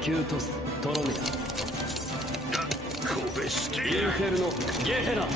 キュートストロメダインフェルノゲヘナ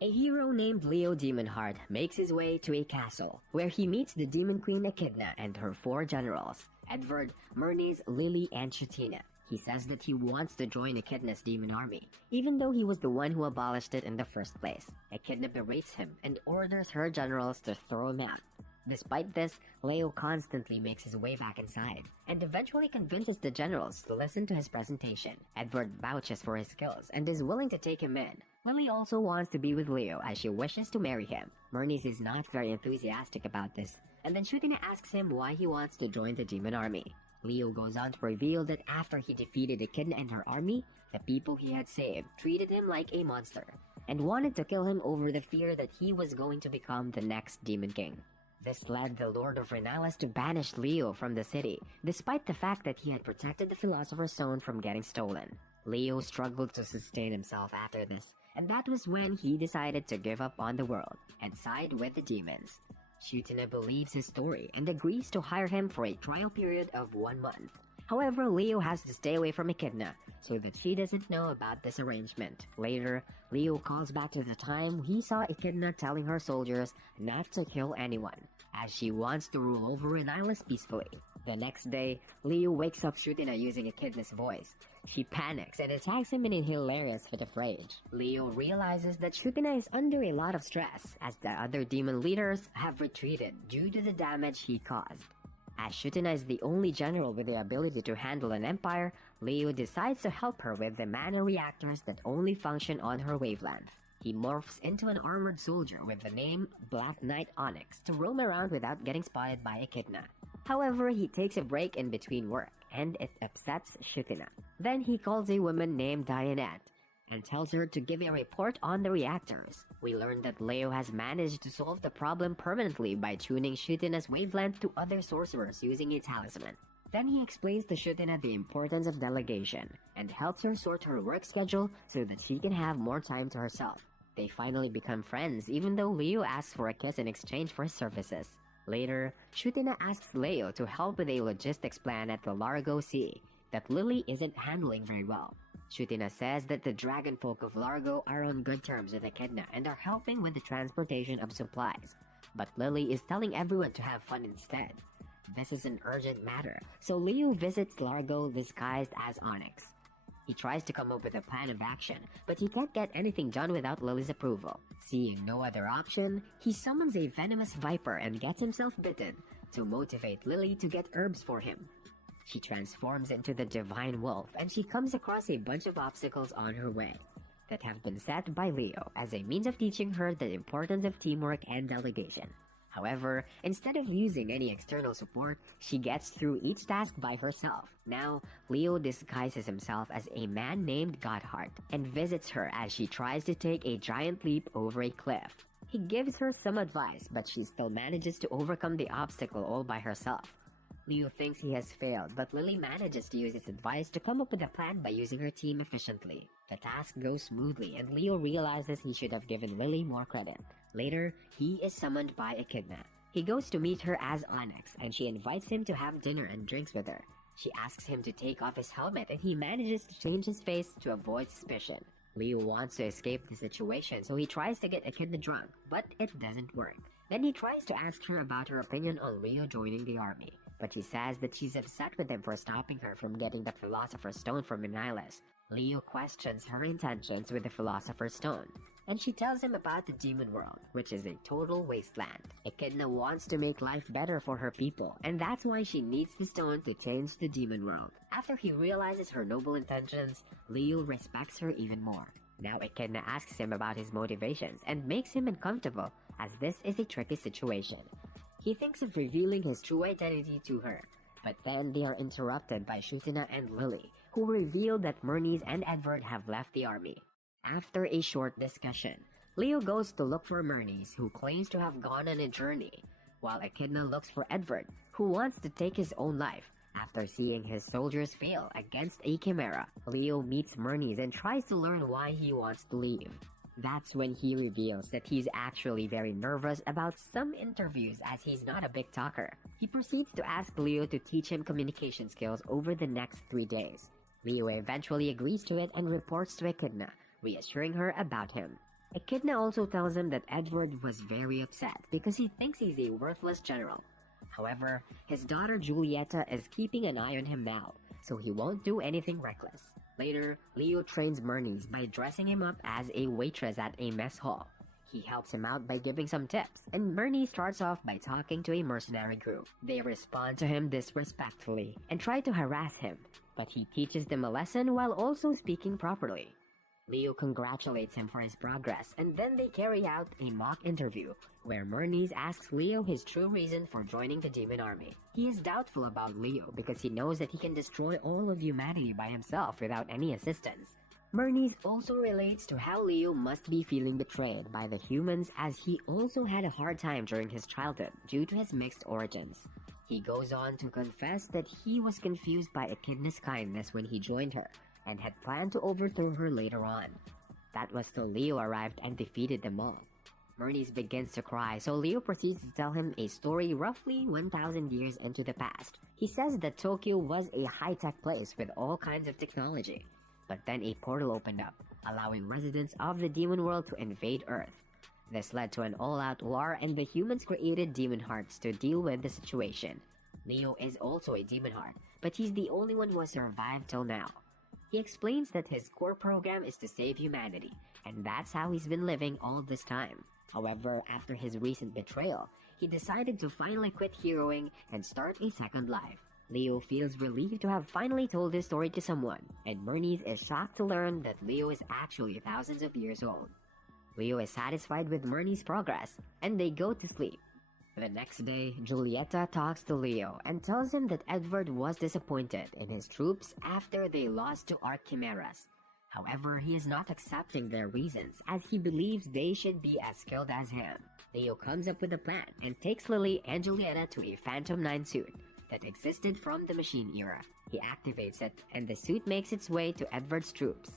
A hero named Leo Demonheart makes his way to a castle, where he meets the Demon Queen Echidna and her 4 generals, Edward, Myrnis, Lily, and Shutina. He says that he wants to join Echidna's demon army, even though he was the one who abolished it in the first place. Echidna berates him and orders her generals to throw him out. Despite this, Leo constantly makes his way back inside, and eventually convinces the generals to listen to his presentation. Edward vouches for his skills and is willing to take him in. Lily also wants to be with Leo as she wishes to marry him. Myrnis is not very enthusiastic about this, and then Shutina asks him why he wants to join the demon army. Leo goes on to reveal that after he defeated Echidna and her army, the people he had saved treated him like a monster, and wanted to kill him over the fear that he was going to become the next Demon King. This led the Lord of Renalis to banish Leo from the city, despite the fact that he had protected the Philosopher's Stone from getting stolen. Leo struggled to sustain himself after this, and that was when he decided to give up on the world and side with the demons. Shutina believes his story and agrees to hire him for a trial period of 1 month. However, Leo has to stay away from Echidna so that she doesn't know about this arrangement. Later, Leo calls back to the time he saw Echidna telling her soldiers not to kill anyone, as she wants to rule over Renalis peacefully. The next day, Leo wakes up Shutina using Echidna's voice. She panics and attacks him in a hilarious fit of rage. Leo realizes that Shutina is under a lot of stress, as the other demon leaders have retreated due to the damage he caused. As Shutina is the only general with the ability to handle an empire, Leo decides to help her with the mana reactors that only function on her wavelength. He morphs into an armored soldier with the name Black Knight Onyx to roam around without getting spotted by Echidna. However, he takes a break in between work, and it upsets Shutina. Then he calls a woman named Dianette and tells her to give a report on the reactors. We learn that Leo has managed to solve the problem permanently by tuning Shutina's wavelength to other sorcerers using a talisman. Then he explains to Shutina the importance of delegation and helps her sort her work schedule so that she can have more time to herself. They finally become friends even though Leo asks for a kiss in exchange for his services. Later, Shutina asks Leo to help with a logistics plan at the Largo Sea that Lily isn't handling very well. Shutina says that the dragon folk of Largo are on good terms with Echidna and are helping with the transportation of supplies, but Lily is telling everyone to have fun instead. This is an urgent matter, so Leo visits Largo disguised as Onyx. He tries to come up with a plan of action, but he can't get anything done without Lily's approval. Seeing no other option, he summons a venomous viper and gets himself bitten to motivate Lily to get herbs for him. She transforms into the Divine Wolf and she comes across a bunch of obstacles on her way that have been set by Leo as a means of teaching her the importance of teamwork and delegation. However, instead of using any external support, she gets through each task by herself. Now, Leo disguises himself as a man named Godheart and visits her as she tries to take a giant leap over a cliff. He gives her some advice, but she still manages to overcome the obstacle all by herself. Leo thinks he has failed, but Lily manages to use his advice to come up with a plan by using her team efficiently. The task goes smoothly, and Leo realizes he should have given Lily more credit. Later, he is summoned by Echidna. He goes to meet her as Onyx, and she invites him to have dinner and drinks with her. She asks him to take off his helmet, and he manages to change his face to avoid suspicion. Leo wants to escape the situation, so he tries to get Echidna drunk, but it doesn't work. Then he tries to ask her about her opinion on Leo joining the army, but she says that she's upset with him for stopping her from getting the Philosopher's Stone from Renalis. Leo questions her intentions with the Philosopher's Stone, and she tells him about the demon world, which is a total wasteland. Echidna wants to make life better for her people, and that's why she needs the stone to change the demon world. After he realizes her noble intentions, Leo respects her even more. Now Echidna asks him about his motivations and makes him uncomfortable, as this is a tricky situation. He thinks of revealing his true identity to her, but then they are interrupted by Shutina and Lily, who reveal that Myrnis and Edward have left the army. After a short discussion, Leo goes to look for Myrnis, who claims to have gone on a journey, while Echidna looks for Edward, who wants to take his own life. After seeing his soldiers fail against a chimera, Leo meets Myrnis and tries to learn why he wants to leave. That's when he reveals that he's actually very nervous about some interviews as he's not a big talker. He proceeds to ask Leo to teach him communication skills over the next 3 days. Leo eventually agrees to it and reports to Echidna, reassuring her about him. Echidna also tells him that Edward was very upset because he thinks he's a worthless general. However, his daughter Julieta is keeping an eye on him now, so he won't do anything reckless. Later, Leo trains Myrnies by dressing him up as a waitress at a mess hall. He helps him out by giving some tips, and Myrnie starts off by talking to a mercenary group. They respond to him disrespectfully and try to harass him, but he teaches them a lesson while also speaking properly. Leo congratulates him for his progress, and then they carry out a mock interview, where Myrnies asks Leo his true reason for joining the demon army. He is doubtful about Leo because he knows that he can destroy all of humanity by himself without any assistance. Myrnies also relates to how Leo must be feeling betrayed by the humans as he also had a hard time during his childhood due to his mixed origins. He goes on to confess that he was confused by Echidna's kindness when he joined her, and had planned to overthrow her later on. That was till Leo arrived and defeated them all. Myrnies begins to cry, so Leo proceeds to tell him a story roughly 1,000 years into the past. He says that Tokyo was a high-tech place with all kinds of technology, but then a portal opened up, allowing residents of the demon world to invade Earth. This led to an all-out war, and the humans created demon hearts to deal with the situation. Leo is also a demon heart, but he's the only one who has survived till now. He explains that his core program is to save humanity, and that's how he's been living all this time. However, after his recent betrayal, he decided to finally quit heroing and start a second life. Leo feels relieved to have finally told this story to someone, and Myrnies is shocked to learn that Leo is actually thousands of years old. Leo is satisfied with Myrnies' progress, and they go to sleep. The next day, Julieta talks to Leo and tells him that Edward was disappointed in his troops after they lost to Archimeras. However, he is not accepting their reasons as he believes they should be as skilled as him. Leo comes up with a plan and takes Lily and Julieta to a Phantom 9 suit that existed from the machine era. He activates it and the suit makes its way to Edward's troops.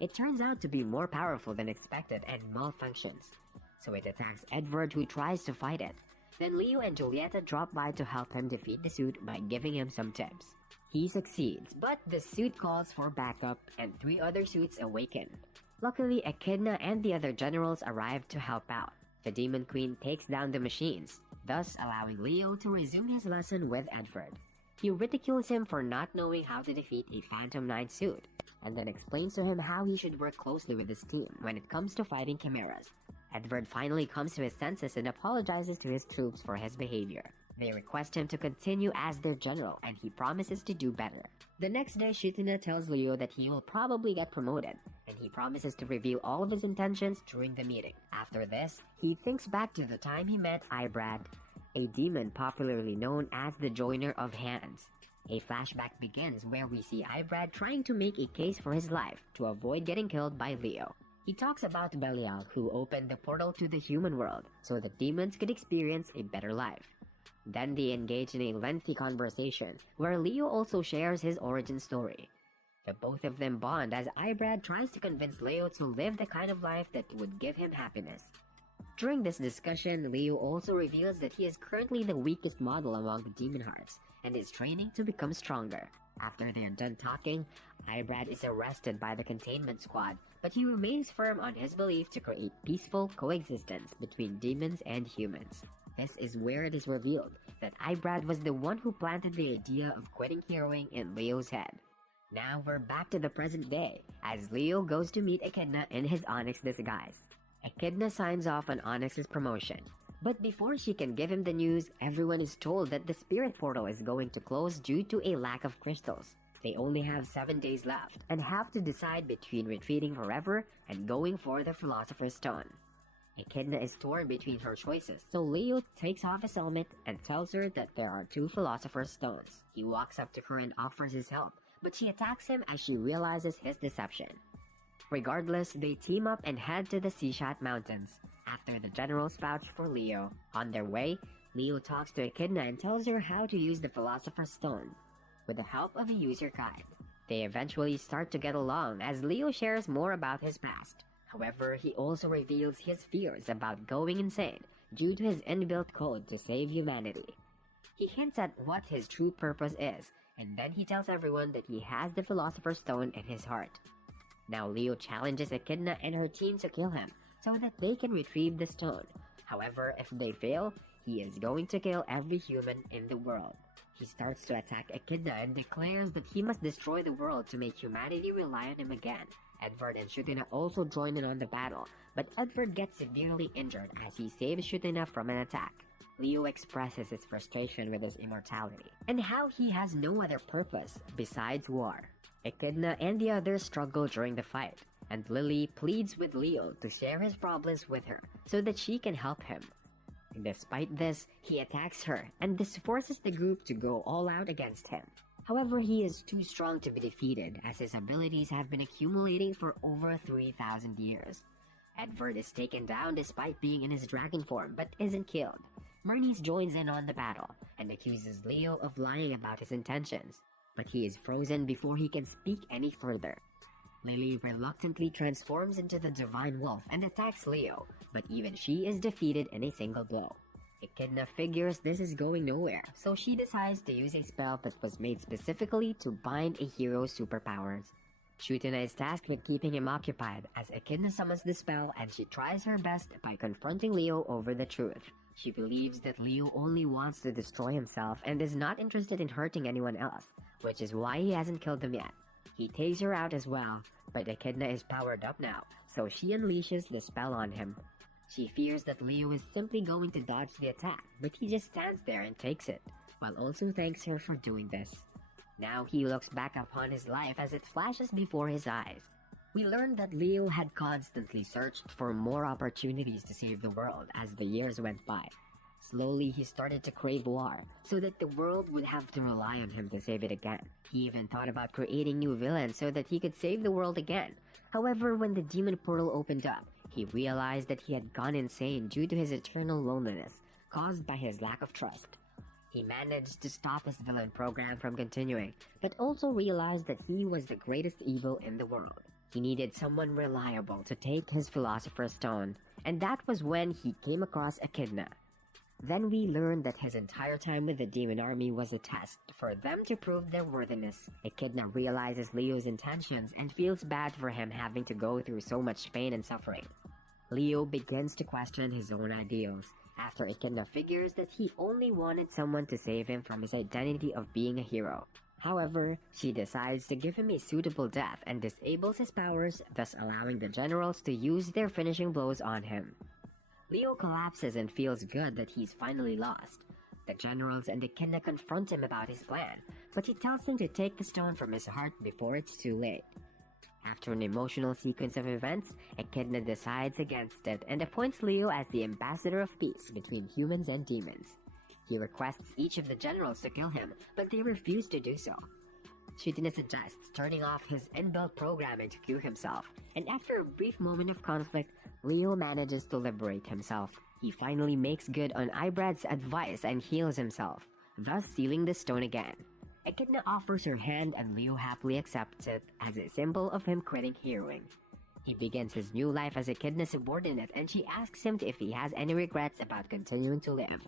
It turns out to be more powerful than expected and malfunctions, so it attacks Edward, who tries to fight it. Then Leo and Julieta drop by to help him defeat the suit by giving him some tips. He succeeds, but the suit calls for backup and 3 other suits awaken. Luckily, Echidna and the other generals arrive to help out. The Demon Queen takes down the machines, thus allowing Leo to resume his lesson with Edward. He ridicules him for not knowing how to defeat a Phantom 9 suit, and then explains to him how he should work closely with his team when it comes to fighting chimeras. Edward finally comes to his senses and apologizes to his troops for his behavior. They request him to continue as their general, and he promises to do better. The next day, Chitina tells Leo that he will probably get promoted, and he promises to reveal all of his intentions during the meeting. After this, he thinks back to the time he met Ibrad, a demon popularly known as the Joiner of Hands. A flashback begins where we see Ibrad trying to make a case for his life to avoid getting killed by Leo. He talks about Belial, who opened the portal to the human world so that demons could experience a better life. Then they engage in a lengthy conversation where Leo also shares his origin story. The both of them bond as Ibrad tries to convince Leo to live the kind of life that would give him happiness. During this discussion, Leo also reveals that he is currently the weakest model among the Demon Hearts and is training to become stronger. After they are done talking, Ibrad is arrested by the containment squad, but he remains firm on his belief to create peaceful coexistence between demons and humans. This is where it is revealed that Ibrad was the one who planted the idea of quitting heroing in Leo's head. Now we're back to the present day, as Leo goes to meet Echidna in his Onyx disguise. Echidna signs off on Onyx's promotion, but before she can give him the news, everyone is told that the spirit portal is going to close due to a lack of crystals. They only have 7 days left, and have to decide between retreating forever and going for the Philosopher's Stone. Echidna is torn between her choices, so Leo takes off his helmet and tells her that there are 2 Philosopher's Stones. He walks up to her and offers his help, but she attacks him as she realizes his deception. Regardless, they team up and head to the Seashot Mountains after the generals vouch for Leo. On their way, Leo talks to Echidna and tells her how to use the Philosopher's Stone with the help of a user guide. They eventually start to get along as Leo shares more about his past. However, he also reveals his fears about going insane due to his inbuilt code to save humanity. He hints at what his true purpose is, and then he tells everyone that he has the Philosopher's Stone in his heart. Now Leo challenges Echidna and her team to kill him so that they can retrieve the stone. However, if they fail, he is going to kill every human in the world. He starts to attack Echidna and declares that he must destroy the world to make humanity rely on him again. Edward and Shutina also join in on the battle, but Edward gets severely injured as he saves Shutina from an attack. Leo expresses his frustration with his immortality, and how he has no other purpose besides war. Echidna and the others struggle during the fight, and Lily pleads with Leo to share his problems with her so that she can help him. Despite this, he attacks her, and this forces the group to go all out against him. However, he is too strong to be defeated as his abilities have been accumulating for over 3,000 years. Edward is taken down despite being in his dragon form but isn't killed. Myrnis joins in on the battle and accuses Leo of lying about his intentions, but he is frozen before he can speak any further. Lily reluctantly transforms into the Divine Wolf and attacks Leo, but even she is defeated in a single blow. Echidna figures this is going nowhere, so she decides to use a spell that was made specifically to bind a hero's superpowers. Shutina is tasked with keeping him occupied as Echidna summons the spell, and she tries her best by confronting Leo over the truth. She believes that Leo only wants to destroy himself and is not interested in hurting anyone else, which is why he hasn't killed them yet. He takes her out as well, but Echidna is powered up now, so she unleashes the spell on him. She fears that Leo is simply going to dodge the attack, but he just stands there and takes it, while also thanks her for doing this. Now he looks back upon his life as it flashes before his eyes. We learn that Leo had constantly searched for more opportunities to save the world as the years went by. Slowly, he started to crave war, so that the world would have to rely on him to save it again. He even thought about creating new villains so that he could save the world again. However, when the demon portal opened up, he realized that he had gone insane due to his eternal loneliness, caused by his lack of trust. He managed to stop his villain program from continuing, but also realized that he was the greatest evil in the world. He needed someone reliable to take his Philosopher's Stone, and that was when he came across Echidna. Then we learned that his entire time with the demon army was a test for them to prove their worthiness. Echidna realizes Leo's intentions and feels bad for him having to go through so much pain and suffering. Leo begins to question his own ideals, after Echidna figures that he only wanted someone to save him from his identity of being a hero. However, she decides to give him a suitable death and disables his powers, thus allowing the generals to use their finishing blows on him. Leo collapses and feels good that he's finally lost. The generals and Echidna confront him about his plan, but he tells them to take the stone from his heart before it's too late. After an emotional sequence of events, Echidna decides against it and appoints Leo as the ambassador of peace between humans and demons. He requests each of the generals to kill him, but they refuse to do so. Shutina suggests turning off his inbuilt programming to cure himself, and after a brief moment of conflict, Leo manages to liberate himself. He finally makes good on Ibrad's advice and heals himself, thus sealing the stone again. Echidna offers her hand and Leo happily accepts it as a symbol of him quitting heroing. He begins his new life as Echidna's subordinate, and she asks him if he has any regrets about continuing to live.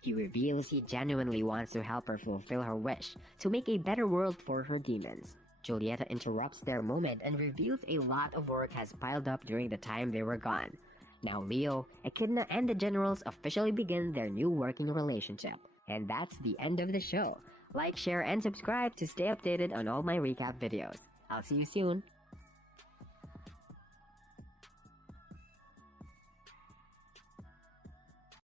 He reveals he genuinely wants to help her fulfill her wish to make a better world for her demons. Julieta interrupts their moment and reveals a lot of work has piled up during the time they were gone. Now Leo, Echidna, and the generals officially begin their new working relationship. And that's the end of the show. Like, share, and subscribe to stay updated on all my recap videos. I'll see you soon.